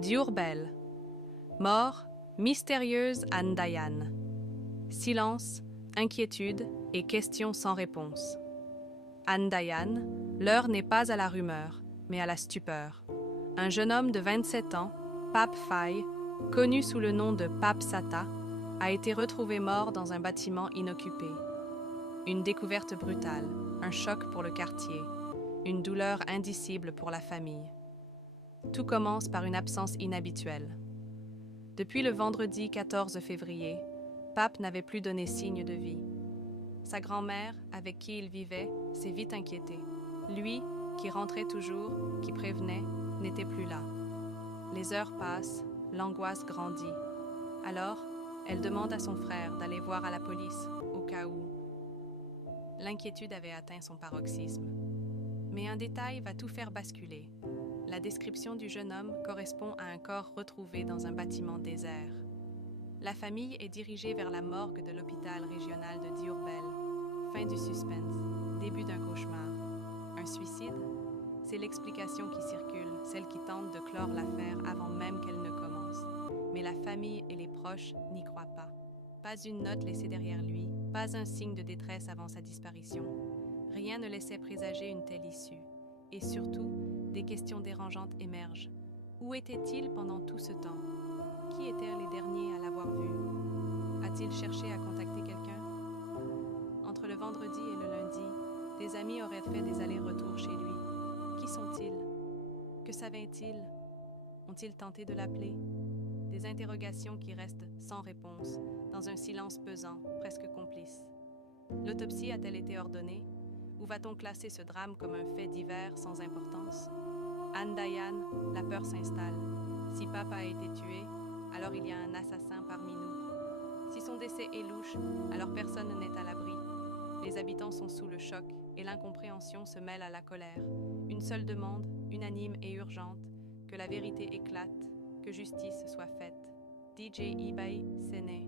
Diourbel. Mort, mystérieuse Anne Dayan. Silence, inquiétude et questions sans réponse. Anne Dayan, l'heure n'est pas à la rumeur, mais à la stupeur. Un jeune homme de 27 ans, Pape Faye, connu sous le nom de Pape Sata, a été retrouvé mort dans un bâtiment inoccupé. Une découverte brutale, un choc pour le quartier, une douleur indicible pour la famille. Tout commence par une absence inhabituelle. Depuis le vendredi 14 février, Pape n'avait plus donné signe de vie. Sa grand-mère, avec qui il vivait, s'est vite inquiétée. Lui, qui rentrait toujours, qui prévenait, n'était plus là. Les heures passent, l'angoisse grandit. Alors, elle demande à son frère d'aller voir à la police, au cas où. L'inquiétude avait atteint son paroxysme. Mais un détail va tout faire basculer. La description du jeune homme correspond à un corps retrouvé dans un bâtiment désert. La famille est dirigée vers la morgue de l'hôpital régional de Diourbel. Fin du suspense, début d'un cauchemar. Un suicide? C'est l'explication qui circule, celle qui tente de clore l'affaire avant même qu'elle ne commence. Mais la famille et les proches n'y croient pas. Pas une note laissée derrière lui, pas un signe de détresse avant sa disparition. Rien ne laissait présager une telle issue. Et surtout, des questions dérangeantes émergent. Où était-il pendant tout ce temps? Qui étaient les derniers à l'avoir vu? A-t-il cherché à contacter quelqu'un? Entre le vendredi et le lundi, des amis auraient fait des allers-retours chez lui. Qui sont-ils? Que savaient-ils? Ont-ils tenté de l'appeler? Des interrogations qui restent sans réponse, dans un silence pesant, presque complice. L'autopsie a-t-elle été ordonnée? Ou va-t-on classer ce drame comme un fait divers sans importance? Anne Dayan, la peur s'installe. Si Pape a été tué, alors il y a un assassin parmi nous. Si son décès est louche, alors personne n'est à l'abri. Les habitants sont sous le choc et l'incompréhension se mêle à la colère. Une seule demande, unanime et urgente, que la vérité éclate, que justice soit faite. DJ eBay, Séné.